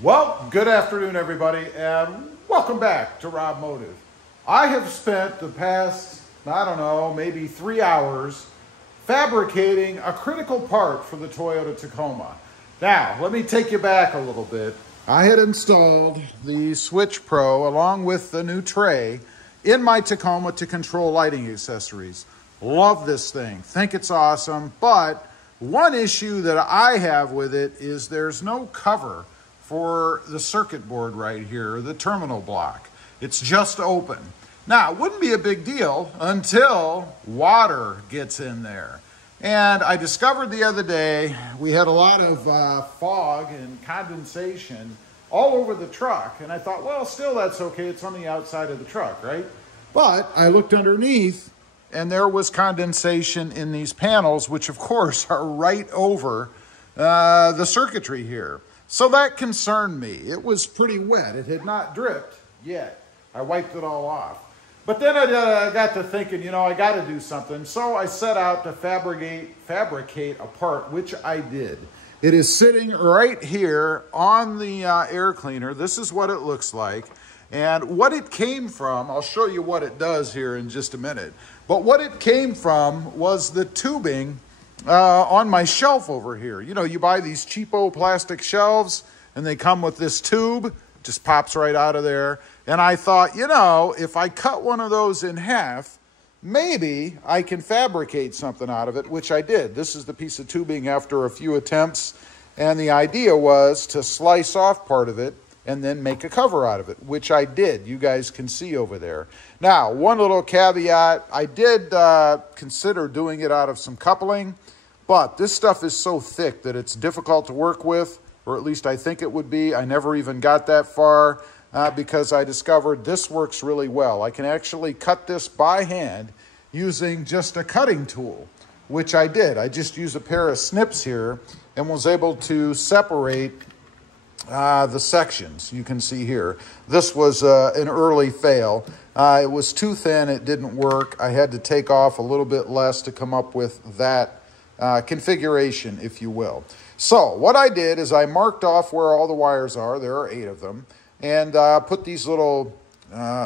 Well, good afternoon, everybody, and welcome back to RobMotive. I have spent the past, I don't know, maybe 3 hours fabricating a critical part for the Toyota Tacoma. Now, let me take you back a little bit. I had installed the Switch Pro along with the new tray in my Tacoma to control lighting accessories. Love this thing, think it's awesome, but one issue that I have with it is there's no cover for the circuit board right here, the terminal block. It's just open. Now, it wouldn't be a big deal until water gets in there. And I discovered the other day, we had a lot of fog and condensation all over the truck. And I thought, well, still that's okay. It's on the outside of the truck, right? But I looked underneath and there was condensation in these panels, which of course are right over the circuitry here. So that concerned me. It was pretty wet. It had not dripped yet. I wiped it all off. But then I got to thinking, you know, I got to do something. So I set out to fabricate a part, which I did. It is sitting right here on the air cleaner. This is what it looks like. And what it came from, I'll show you what it does here in just a minute. But what it came from was the tubing on my shelf over here. You know, you buy these cheapo plastic shelves and they come with this tube, just pops right out of there. And I thought, you know, if I cut one of those in half, maybe I can fabricate something out of it, which I did. This is the piece of tubing after a few attempts. And the idea was to slice off part of it and then make a cover out of it, which I did. You guys can see over there. Now, one little caveat, I did consider doing it out of some coupling, but this stuff is so thick that it's difficult to work with, or at least I think it would be. I never even got that far because I discovered this works really well. I can actually cut this by hand using just a cutting tool, which I did. I just used a pair of snips here and was able to separate the sections you can see here. This was an early fail. It was too thin, it didn't work. I had to take off a little bit less to come up with that configuration, if you will. So what I did is I marked off where all the wires are. There are 8 of them. And put these little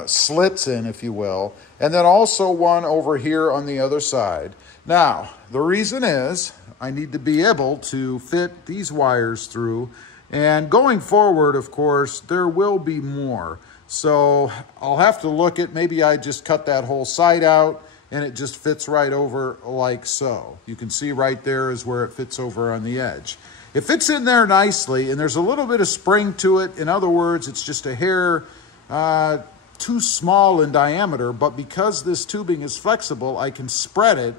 slits in, if you will. And then also one over here on the other side. Now, the reason is I need to be able to fit these wires through. And going forward, of course, there will be more. So I'll have to look at, maybe I just cut that whole side out and it just fits right over like so. You can see right there is where it fits over on the edge. It fits in there nicely, and there's a little bit of spring to it. In other words, it's just a hair too small in diameter, but because this tubing is flexible, I can spread it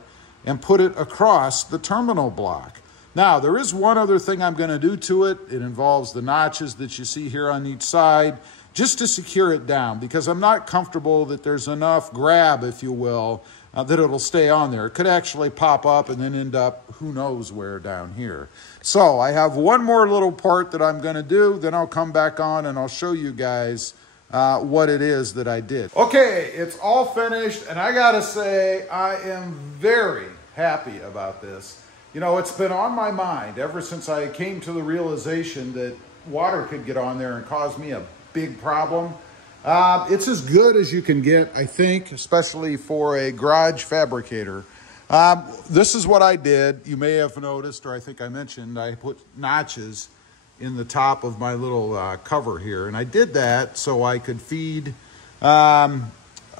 and put it across the terminal block. Now, there is one other thing I'm going to do to it. It involves the notches that you see here on each side, just to secure it down, because I'm not comfortable that there's enough grab, if you will, that it'll stay on there. It could actually pop up and then end up who knows where down here. So I have one more little part that I'm going to do, then I'll come back on and I'll show you guys what it is that I did. Okay, it's all finished, and I gotta say I am very happy about this. You know, it's been on my mind ever since I came to the realization that water could get on there and cause me a big problem. It's as good as you can get, I think, especially for a garage fabricator. This is what I did. You may have noticed, or I think I mentioned, I put notches in the top of my little cover here. And I did that so I could feed a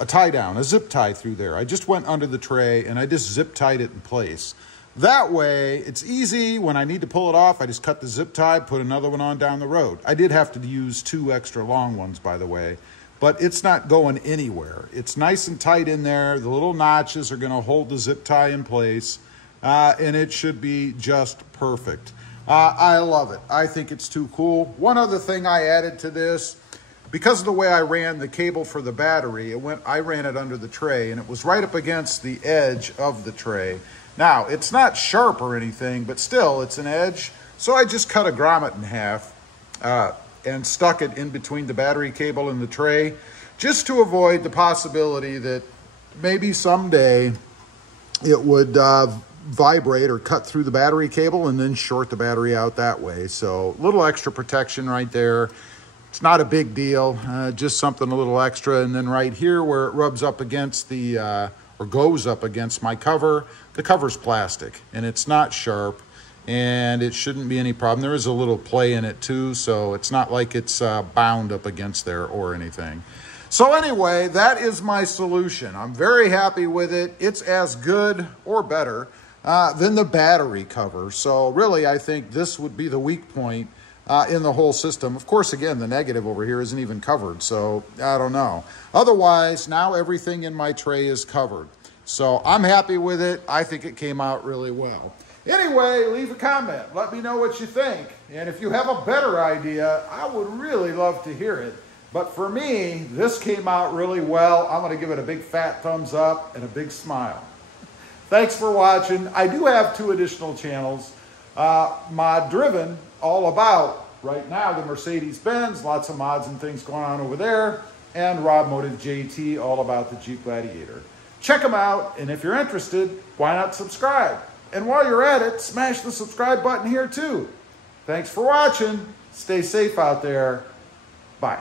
tie down, a zip tie through there. I just went under the tray and I just zip tied it in place. That way, it's easy. When I need to pull it off, I just cut the zip tie, put another one on down the road. I did have to use 2 extra long ones, by the way. But it's not going anywhere. It's nice and tight in there. The little notches are going to hold the zip tie in place, and it should be just perfect. I love it. I think it's too cool. One other thing I added to this, because of the way I ran the cable for the battery, I ran it under the tray, and it was right up against the edge of the tray. Now, it's not sharp or anything, but still, it's an edge. So I just cut a grommet in half. And stuck it in between the battery cable and the tray, just to avoid the possibility that maybe someday it would vibrate or cut through the battery cable and then short the battery out that way. So a little extra protection right there. It's not a big deal, just something a little extra. And then right here where it rubs up against the, or goes up against my cover, the cover's plastic and it's not sharp and it shouldn't be any problem. There is a little play in it too, so it's not like it's bound up against there or anything. So anyway, that is my solution. I'm very happy with it. It's as good or better than the battery cover. So really, I think this would be the weak point in the whole system. Of course, again, the negative over here isn't even covered, so I don't know. Otherwise, now everything in my tray is covered. So I'm happy with it. I think it came out really well. Anyway, leave a comment. Let me know what you think. And if you have a better idea, I would really love to hear it. But for me, this came out really well. I'm going to give it a big fat thumbs up and a big smile. Thanks for watching. I do have 2 additional channels. Mod Driven, all about, right now, the Mercedes-Benz, lots of mods and things going on over there, and RobMotive JT, all about the Jeep Gladiator. Check them out, and if you're interested, why not subscribe? And while you're at it, smash the subscribe button here too. Thanks for watching. Stay safe out there. Bye.